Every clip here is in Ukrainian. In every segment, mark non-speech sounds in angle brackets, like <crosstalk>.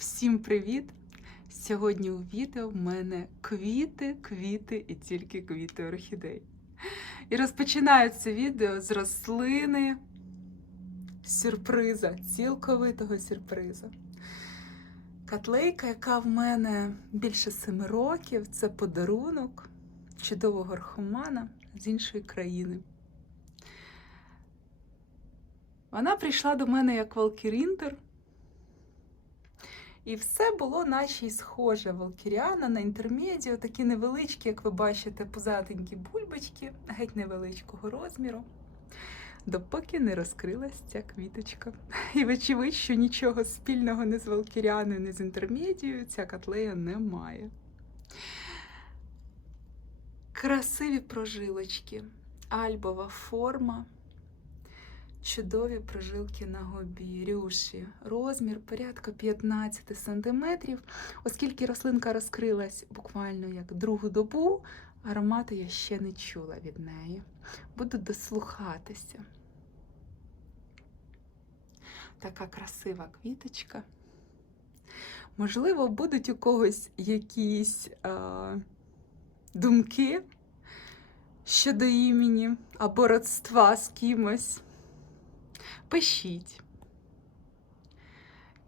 Всім привіт! Сьогодні у відео в мене квіти, квіти і тільки квіти орхідей. І розпочинаю це відео з рослини сюрприза, цілковитого сюрприза. Котлейка, яка в мене більше семи років, це подарунок чудового архомана з іншої країни. Вона прийшла до мене як Валкірінтер. І все було наче й схоже. Валкіріана на інтермедіо, такі невеличкі, як ви бачите, позатенькі бульбочки, геть невеличкого розміру, допоки не розкрилась ця квіточка. І вочевидь, що нічого спільного не з Валкіріаною, не з інтермедією ця котлея не має. Красиві прожилочки, альбова форма. Чудові прожилки на губі, рюші, розмір порядка 15 см. Оскільки рослинка розкрилась буквально як другу добу, аромату я ще не чула від неї. Буду дослухатися. Така красива квіточка. Можливо, будуть у когось якісь а, думки щодо імені або родства з кимось пишіть.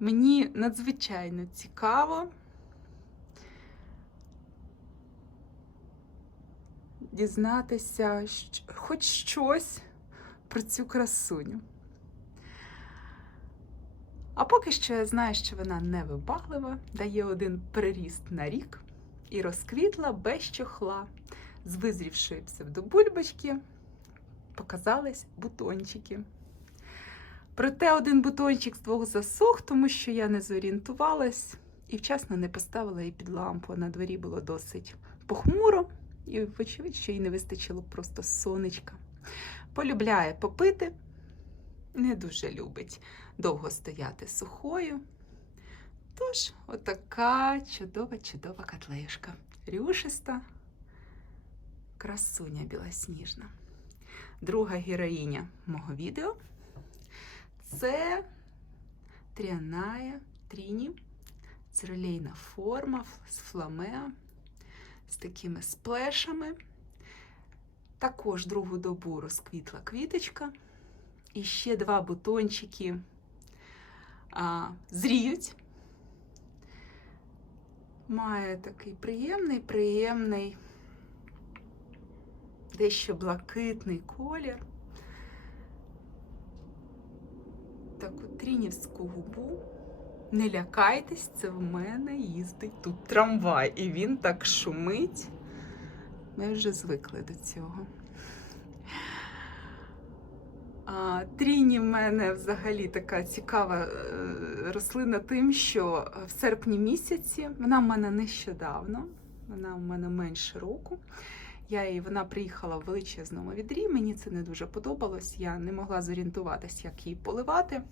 Мені надзвичайно цікаво дізнатися хоч щось про цю красуню. А поки що я знаю, що вона невибаглива, дає один приріст на рік і розквітла без чохла. З визрівшої псевдобульбочки показались бутончики. Проте один бутончик з двох засох, тому що я не зорієнтувалась і вчасно не поставила її під лампу. На дворі було досить похмуро, і, вочевидь, що їй не вистачило просто сонечка. Полюбляє попити, не дуже любить довго стояти сухою. Тож, отака чудова-чудова котлеюшка. Рюшиста, красуня білосніжна. Друга героїня мого відео це тріаная тріні, циролейна форма з фламеа, з такими сплешами. Також другу добу розквітла квіточка. І ще два бутончики а, зріють. Має такий приємний, приємний, дещо блакитний колір. Таку трінівську губу. Не лякайтесь, це в мене їздить тут трамвай, і він так шумить. Ми вже звикли до цього. А, Тріні в мене взагалі така цікава е, рослина тим, що в серпні місяці вона в мене нещодавно, вона в мене менше року. Я її, вона приїхала в величезному відрі. Мені це не дуже подобалось. Я не могла зорієнтуватися, як її поливати,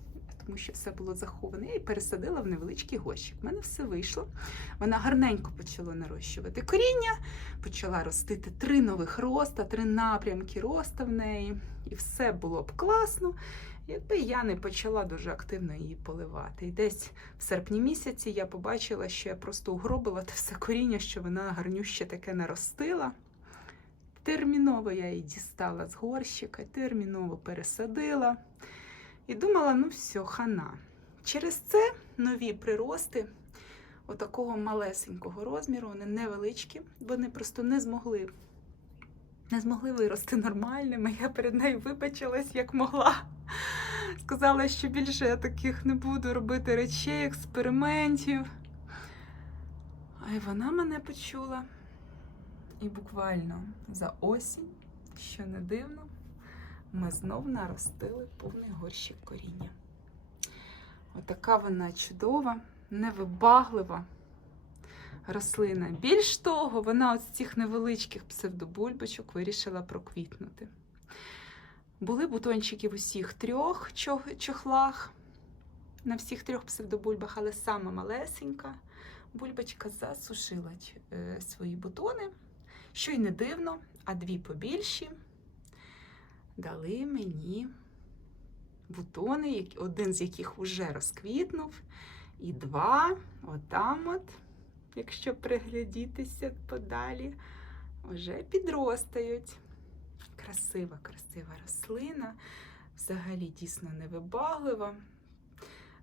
тому що все було заховане. Я її пересадила в невеличкий горщик. У мене все вийшло. Вона гарненько почала нарощувати коріння, почала ростити три нових роста, три напрямки роста в неї. І все було б класно, якби я не почала дуже активно її поливати. І десь в серпні місяці я побачила, що я просто угробила те все коріння, що вона гарнюще таке наростила. Терміново я її дістала з горщика, терміново пересадила. І думала, ну все, хана. Через це нові прирости отакого малесенького розміру, вони невеличкі, вони просто не змогли не змогли вирости нормальними. Я перед нею вибачилась, як могла. Сказала, що більше я таких не буду робити речей, експериментів. А й вона мене почула. І буквально за осінь, що не дивно, ми знов наростили повний горщик коріння. Отака вона чудова, невибаглива рослина. Більш того, вона от з цих невеличких псевдобульбочок вирішила проквітнути. Були бутончики в усіх трьох чохлах, на всіх трьох псевдобульбах, але сама малесенька бульбочка засушила е, свої бутони. Що й не дивно, а дві побільші дали мені бутони, один з яких вже розквітнув, І два, отам от, якщо приглядітися подалі, вже підростають. Красива, красива рослина, взагалі дійсно невибаглива.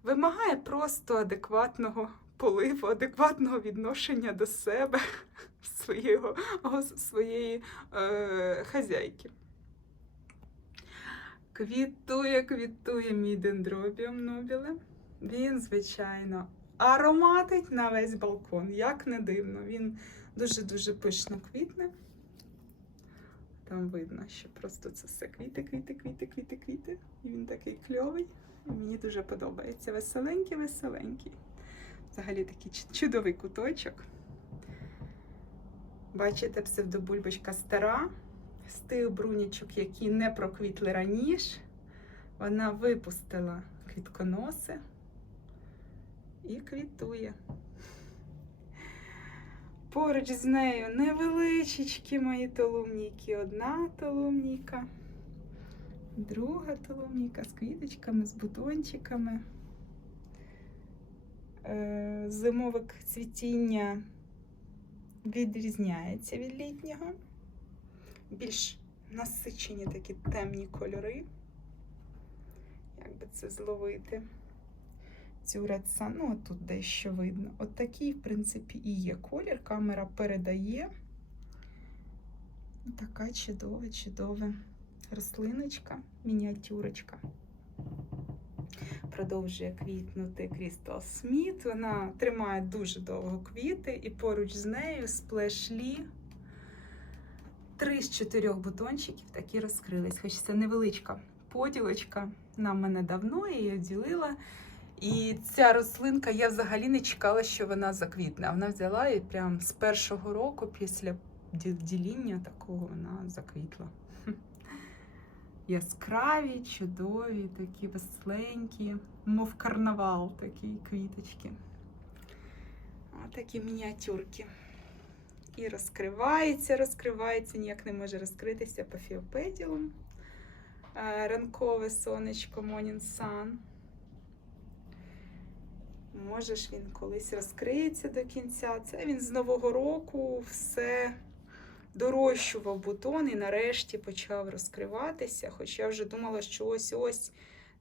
Вимагає просто адекватного поливу, адекватного відношення до себе, свого, своєї е, хазяйки. Квітує, квітує мій дендробіум нобіле. Він, звичайно, ароматить на весь балкон, як не дивно. Він дуже-дуже пишно квітне. Там видно, що просто це все квіти, квіти, квіти, квіти, квіти. І він такий кльовий. І мені дуже подобається. Веселенький, веселенький. Взагалі такий чудовий куточок. Бачите, псевдобульбочка стара, з тих брунячок, які не проквітли раніше. Вона випустила квітконоси і квітує. Поруч з нею невеличкі мої толумніки. Одна толумніка, друга толумніка з квіточками, з бутончиками. Е, Зимовик цвітіння відрізняється від літнього. Більш насичені такі темні кольори. Як би це зловити? Цю Red Sun, ну от тут дещо видно. От такий, в принципі, і є колір. Камера передає. Така чудова, чудова рослиночка, мініатюрочка. Продовжує квітнути Крістал Сміт. Вона тримає дуже довго квіти, і поруч з нею сплешлі. Три з чотирьох бутончиків такі розкрились. Хоч це невеличка поділочка. На мене давно її ділила. І ця рослинка, я взагалі не чекала, що вона заквітне. Вона взяла і прям з першого року, після діління такого, вона заквітла. Яскраві, чудові, такі весленькі, мов карнавал, такі квіточки. А такі мініатюрки. І розкривається, розкривається, ніяк не може розкритися пафіопеділом. Е, Ранкове сонечко Morning Sun. Може ж він колись розкриється до кінця. Це він з Нового року все дорощував бутон і нарешті почав розкриватися. Хоча я вже думала, що ось-ось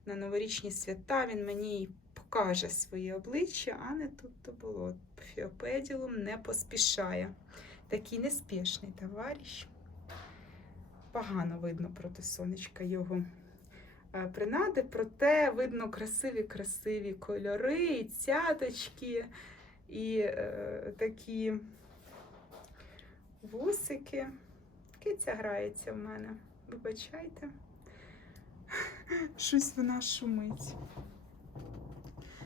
на новорічні свята він мені покаже своє обличчя, а не тут то було. Фіопеділум не поспішає. Такий неспішний товариш. Погано видно проти сонечка його е, принади, проте видно красиві-красиві кольори, і цяточки, і е, такі вусики. Киця грається в мене. Вибачайте. Щось вона шумить.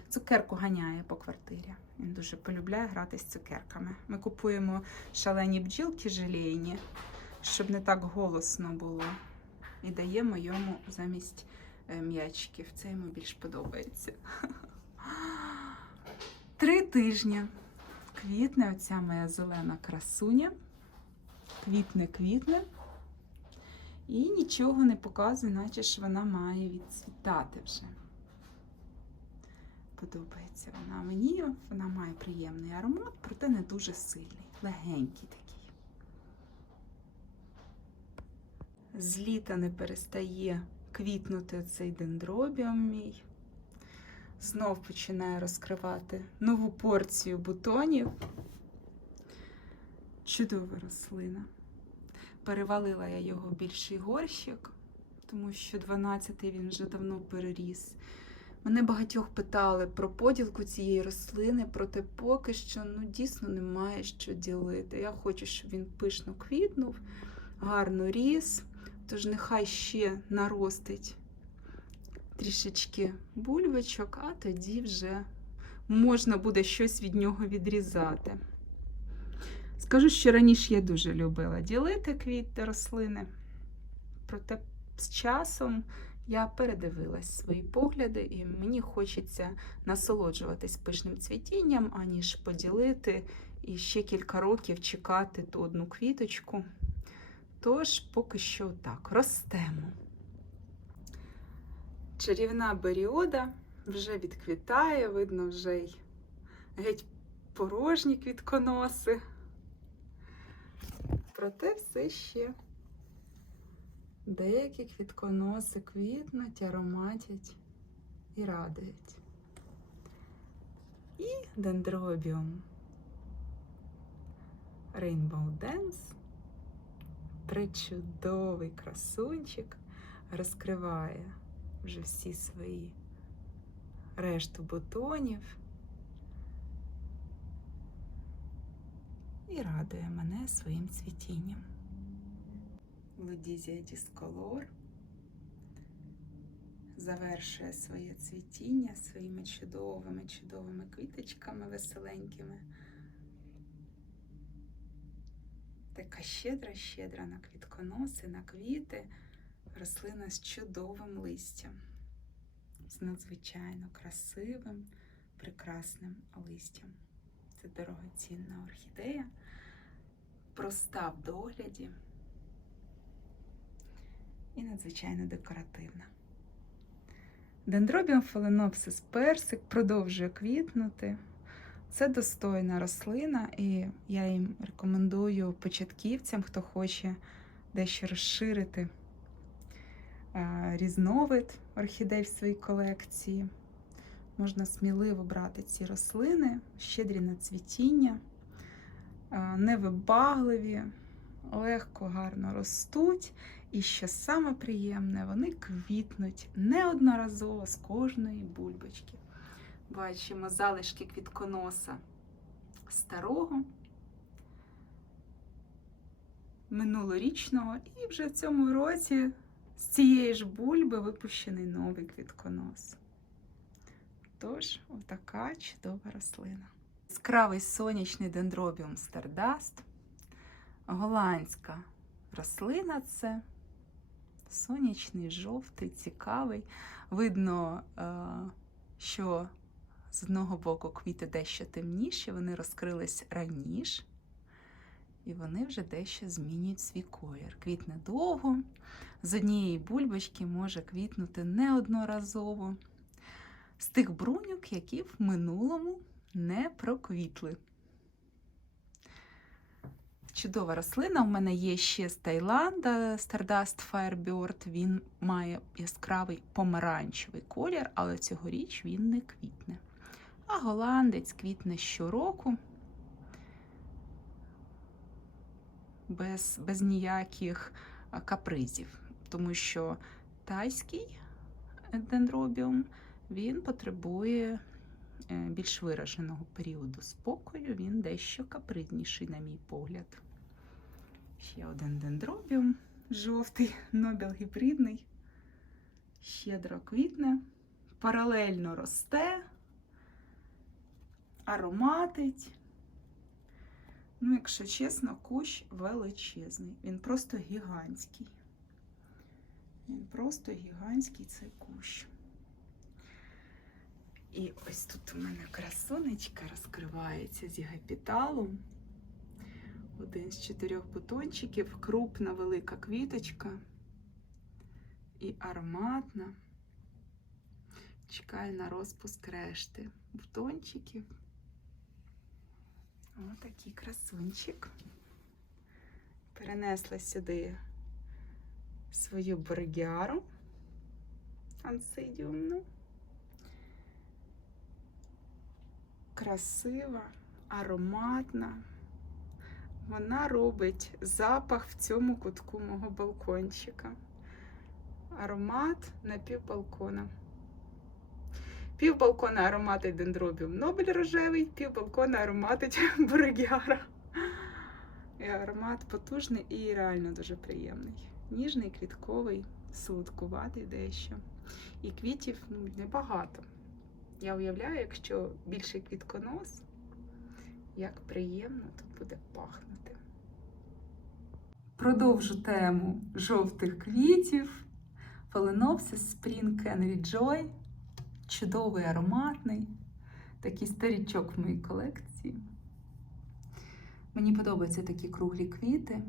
Цукерку ганяє по квартирі. Він дуже полюбляє грати з цукерками. Ми купуємо шалені бджілки желейні, щоб не так голосно було. І даємо йому замість е, м'ячиків. Це йому більш подобається. Три тижні. Квітне оця моя зелена красуня. Квітне, квітне. І нічого не показує, наче ж вона має відцвітати вже. Подобається вона мені, вона має приємний аромат, проте не дуже сильний, легенький такий. З літа не перестає квітнути цей дендробіум мій. Знов починає розкривати нову порцію бутонів. Чудова рослина. Перевалила я його більший горщик, тому що 12-й він вже давно переріс. Мене багатьох питали про поділку цієї рослини, проте поки що ну, дійсно немає що ділити. Я хочу, щоб він пишно квітнув, гарно ріс, тож нехай ще наростить трішечки бульбочок, а тоді вже можна буде щось від нього відрізати. Скажу, що раніше я дуже любила ділити квіти рослини, проте з часом я передивилась свої погляди, і мені хочеться насолоджуватись пишним цвітінням, аніж поділити і ще кілька років чекати ту одну квіточку. Тож, поки що так, ростемо. Чарівна беріода вже відквітає, видно, вже й геть порожні квітконоси. Проте все ще деякі квітконоси квітнуть, ароматять і радують. І дендробіум. Rainbow Dance. Причудовий красунчик розкриває вже всі свої решту бутонів і радує мене своїм цвітінням. Лудізія Дісколор завершує своє цвітіння своїми чудовими, чудовими квіточками веселенькими. Така щедра, щедра на квітконоси, на квіти, рослина з чудовим листям, з надзвичайно красивим, прекрасним листям. Це дорогоцінна орхідея, проста в догляді і надзвичайно декоративна. Дендробіум фаленопсис персик продовжує квітнути. Це достойна рослина, і я їм рекомендую початківцям, хто хоче дещо розширити е, різновид орхідей в своїй колекції. Можна сміливо брати ці рослини, щедрі на цвітіння, невибагливі, легко, гарно ростуть. І що саме приємне, вони квітнуть неодноразово з кожної бульбочки. Бачимо залишки квітконоса старого, минулорічного, і вже в цьому році з цієї ж бульби випущений новий квітконос. Тож, отака чудова рослина. Яскравий сонячний дендробіум стардаст, голландська рослина це сонячний, жовтий, цікавий. Видно, е, що з одного боку квіти дещо темніші, вони розкрились раніше, і вони вже дещо змінюють свій колір. Квітне довго, з однієї бульбочки може квітнути неодноразово з тих бруньок, які в минулому не проквітли. Чудова рослина. У мене є ще з Таїланда Stardust Firebird. Він має яскравий помаранчевий колір, але цьогоріч він не квітне. А голландець квітне щороку без, без ніяких капризів, тому що тайський дендробіум він потребує більш вираженого періоду спокою, він дещо капризніший, на мій погляд. Ще один дендробіум жовтий, нобіл гібридний, щедро квітне, паралельно росте, ароматить. Ну, якщо чесно, кущ величезний. Він просто гігантський. Він просто гігантський цей кущ. І ось тут у мене красонечка розкривається зі гепіталом. Один з чотирьох бутончиків, крупна велика квіточка і ароматна. Чекає на розпуск решти бутончиків. Отакий красунчик. Перенесла сюди свою боргяру ансидіумну. Красива, ароматна. Вона робить запах в цьому кутку мого балкончика. Аромат на пів балкона. Пів балкона ароматить дендробіум Нобель рожевий, пів балкона ароматить <laughs> бургяра. І аромат потужний і реально дуже приємний. Ніжний, квітковий, солодкуватий дещо. І квітів ну, небагато. Я уявляю, якщо більший квітконос, як приємно тут буде пахнути. Продовжу тему жовтих квітів. Phalaenopsis Spring Canary Joy. Чудовий ароматний. Такий старічок в моїй колекції. Мені подобаються такі круглі квіти.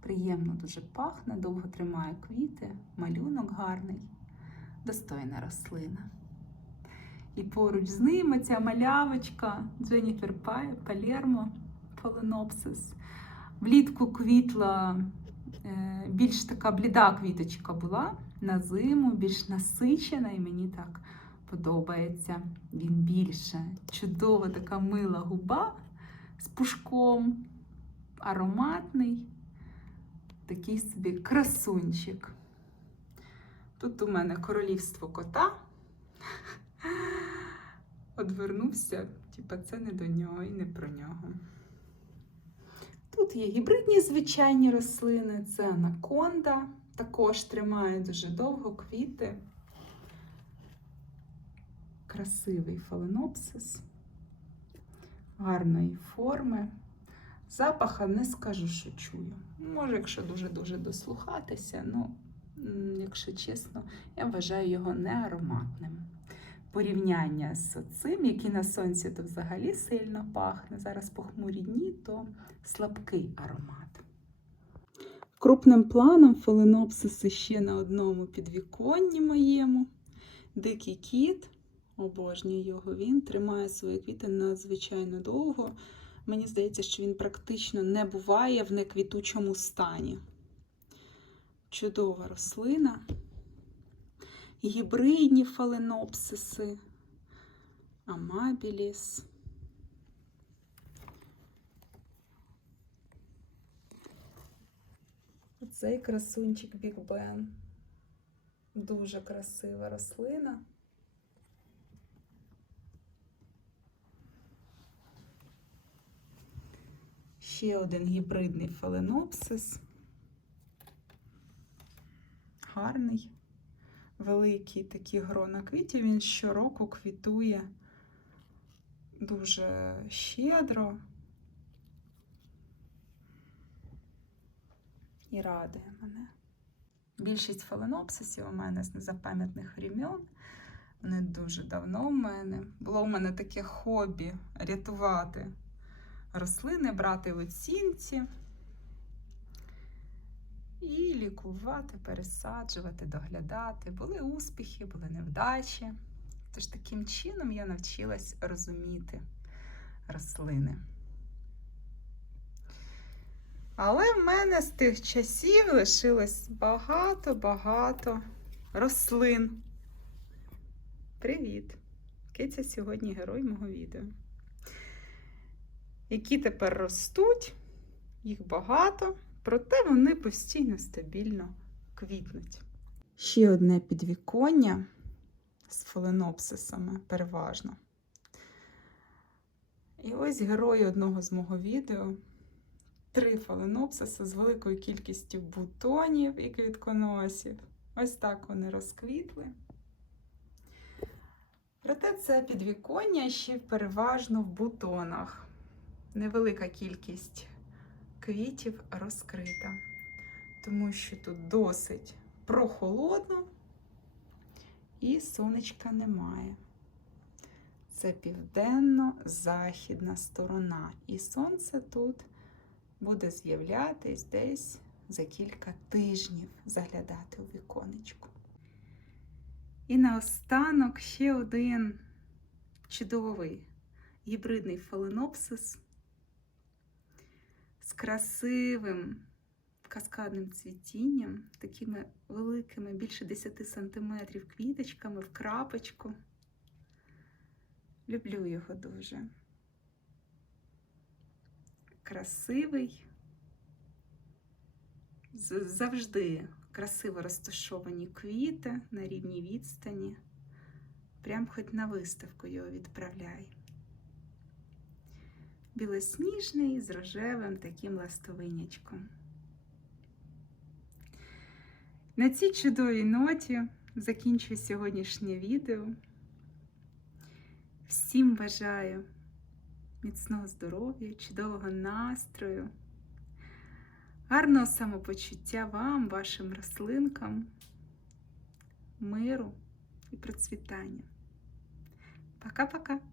Приємно дуже пахне, довго тримає квіти, малюнок гарний, достойна рослина. І поруч з ними ця малявочка Дженніфер Палермо Фаленопсис. Влітку квітла е, більш така бліда квіточка була на зиму, більш насичена, і мені так подобається. Він більше. Чудова така мила губа з пушком, ароматний, такий собі красунчик. Тут у мене королівство кота. Одвернувся, типа це не до нього і не про нього. Тут є гібридні звичайні рослини, це анаконда, також тримає дуже довго квіти. Красивий фаленопсис, гарної форми. Запаха не скажу, що чую. Може, якщо дуже-дуже дослухатися, ну, якщо чесно, я вважаю його не ароматним. Порівняння з цим, який на сонці то взагалі сильно пахне. Зараз похмурі дні, то слабкий аромат. Крупним планом фаленопсиси ще на одному підвіконні моєму. Дикий кіт, обожнюю його, він тримає свої квіти надзвичайно довго. Мені здається, що він практично не буває в неквітучому стані. Чудова рослина. Гібридні фаленопсиси, амабіліс. Оцей красунчик Біг Бен. Дуже красива рослина. Ще один гібридний фаленопсис. Гарний, великий такі грона квітів. Він щороку квітує дуже щедро і радує мене. Більшість фаленопсисів у мене з незапам'ятних времен. Вони дуже давно в мене. Було у мене таке хобі рятувати рослини, брати оцінці і лікувати, пересаджувати, доглядати. Були успіхи, були невдачі. Тож таким чином я навчилась розуміти рослини. Але в мене з тих часів лишилось багато-багато рослин. Привіт! Киця сьогодні герой мого відео. Які тепер ростуть, їх багато, проте вони постійно стабільно квітнуть. Ще одне підвіконня з фаленопсисами переважно. І ось герой одного з мого відео. Три фаленопсиси з великою кількістю бутонів і квітконосів. Ось так вони розквітли. Проте це підвіконня ще переважно в бутонах. Невелика кількість квітів розкрита, тому що тут досить прохолодно і сонечка немає. Це південно-західна сторона, і сонце тут буде з'являтись десь за кілька тижнів заглядати у віконечку. І наостанок ще один чудовий гібридний фаленопсис з красивим каскадним цвітінням, такими великими, більше 10 см квіточками в крапочку. Люблю його дуже. Красивий, завжди красиво розташовані квіти на рівній відстані. Прям хоч на виставку його відправляй. Білосніжний з рожевим таким ластовинячком. На цій чудовій ноті закінчую сьогоднішнє відео. Всім бажаю міцного здоров'я, чудового настрою, гарного самопочуття вам, вашим рослинкам, миру і процвітання. Пока-пока!